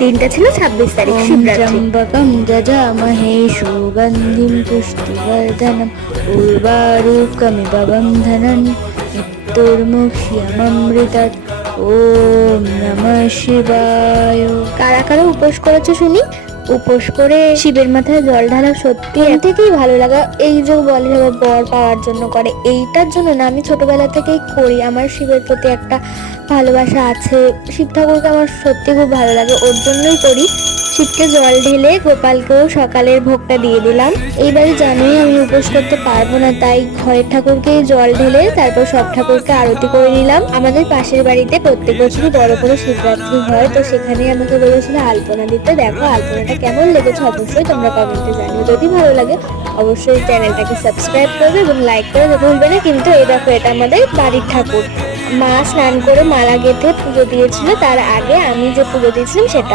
দিনটা ছিল 26 তারিখ, শিবরাত্রি। ত্র্যম্বকম যজামহে সুগন্ধিম পুষ্টিবর্ধনম উর্বারুকমিব বন্ধনন মৃত্যুর্মুক্ষীয়মৃতৎ। ওম নমঃ শিবায়। কারা কারা উপোস করেছো শুনি? উপোস করে শিবের মাথায় জল ঢালা সত্যি থেকেই ভালো লাগা। এই যে বলে সবাই বর পাওয়ার জন্য করে, এইটার জন্য না, আমি ছোটবেলা থেকেই করি। আমার শিবের প্রতি একটা ভালোবাসা আছে, শিব ঠাকুরকে আমার সত্যি খুব ভালো লাগে, ওর জন্যই করি। শিবকে জল ঢেলে গোপালকেও সকালের ভোগটা দিয়ে দিলাম। এইবারে জানোই আমি উপোস করতে পারবো না, তাই ঘরের ঠাকুরকে জল ঢেলে তারপর সব ঠাকুরকে আরতি করে নিলাম। আমাদের পাশের বাড়িতে প্রত্যেক বছরই বড় করে শিবরাত্রি হয়, তো সেখানে আমাকে বলেছিল আলপনা দিতে। দেখো আলপনাটা কেমন লেগেছে অবশ্যই তোমরা কমেন্টে জানিও। যদি ভালো লাগে অবশ্যই চ্যানেলটাকে সাবস্ক্রাইব করবে এবং লাইক করে ভুলবে না কিন্তু। এই দেখো, এটা আমাদের বাড়ির ঠাকুর। মা স্নান করে মালা গেঁথে পুজো দিয়েছিল, তার আগে আমি যে পুজো দিয়েছিলাম সেটা।